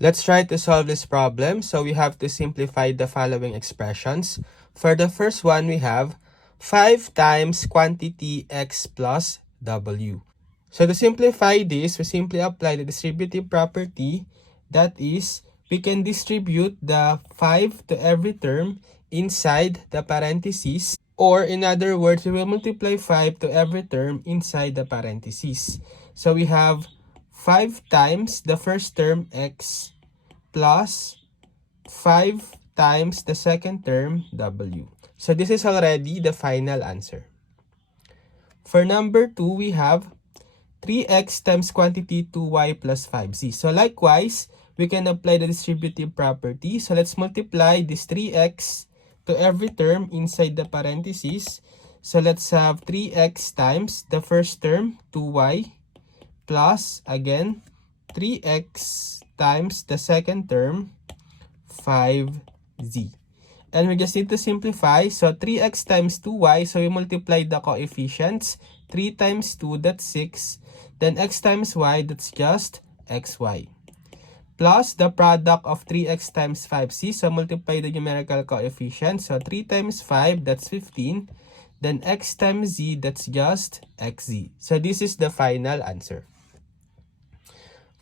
Let's try to solve this problem. So we have to simplify the following expressions. For the first one, we have 5 times quantity x plus w. So to simplify this, we simply apply the distributive property. That is, we can distribute the 5 to every term inside the parentheses. Or in other words, we will multiply 5 to every term inside the parentheses. So we have 5 times the first term x plus 5 times the second term w. So this is already the final answer. For number 2, we have 3x times quantity 2y plus 5z. So likewise, we can apply the distributive property. So let's multiply this 3x to every term inside the parentheses. So let's have 3x times the first term 2y plus again 3x times the second term 5z. And we just need to simplify. So 3x times 2y, so we multiply the coefficients. 3 times 2, that's 6. Then x times y, that's just xy. Plus the product of 3x times 5z, so multiply the numerical coefficient. So 3 times 5, that's 15. Then x times z, that's just xz. So this is the final answer.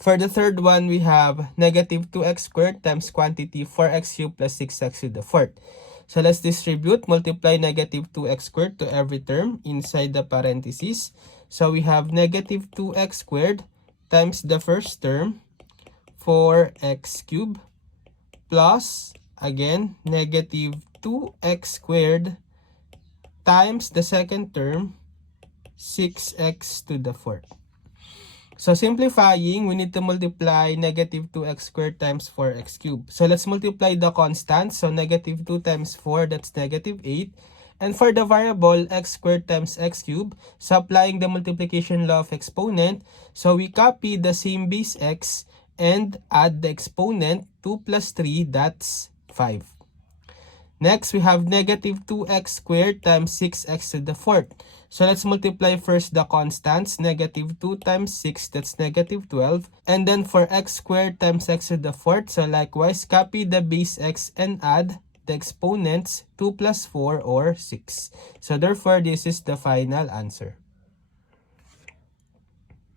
For the third one, we have negative 2x squared times quantity 4x cubed plus 6x to the fourth. So let's distribute, multiply negative 2x squared to every term inside the parentheses. So we have negative 2x squared times the first term, 4x cubed, plus, again, negative 2x squared times the second term, 6x to the fourth. So simplifying, we need to multiply negative 2x squared times 4x cubed. So let's multiply the constants. So negative 2 times 4, that's negative 8. And for the variable x squared times x cubed, so applying the multiplication law of exponent, so we copy the same base x and add the exponent. 2 plus 3, that's 5. Next, we have negative 2x squared times 6x to the fourth. So let's multiply first the constants. Negative 2 times 6, that's negative 12. And then for x squared times x to the fourth, so likewise, copy the base x and add the exponents. 2 plus 4 or 6. So therefore, this is the final answer.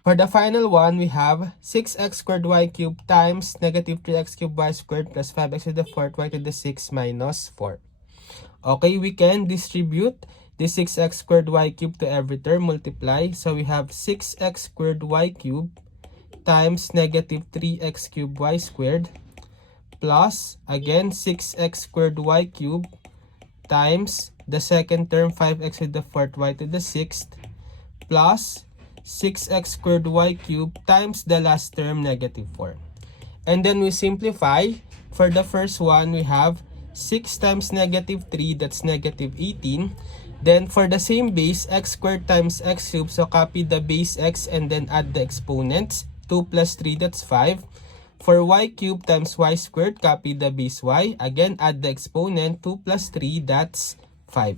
For the final one, we have 6x squared y cubed times negative 3x cubed y squared plus 5x to the fourth y to the 6 minus 4. Okay, we can distribute the 6x squared y cubed to every term, multiply. So we have 6x squared y cubed times negative 3x cubed y squared plus, again, 6x squared y cubed times the second term, 5x to the fourth y to the sixth, plus 6x squared y cubed times the last term, negative 4. And then we simplify. For the first one, we have 6 times negative 3, that's negative 18. Then for the same base, x squared times x cubed, so copy the base x and then add the exponents. 2 plus 3, that's 5. For y cubed times y squared, copy the base y. Again, add the exponent. 2 plus 3, that's 5.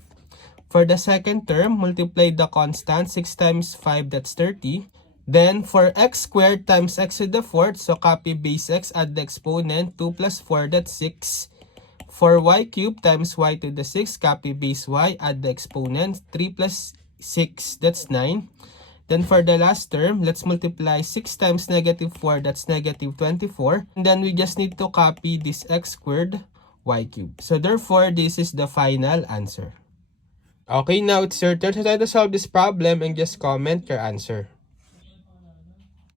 For the second term, multiply the constant. 6 times 5, that's 30. Then for x squared times x to the fourth, so copy base x, add the exponent. 2 plus 4, that's 6. For y cubed times y to the 6, copy base y, add the exponent. 3 plus 6, that's 9. Then for the last term, let's multiply 6 times negative 4, that's negative 24. And then we just need to copy this x squared y cubed. So therefore, this is the final answer. Okay, now it's your turn to try to solve this problem and just comment your answer.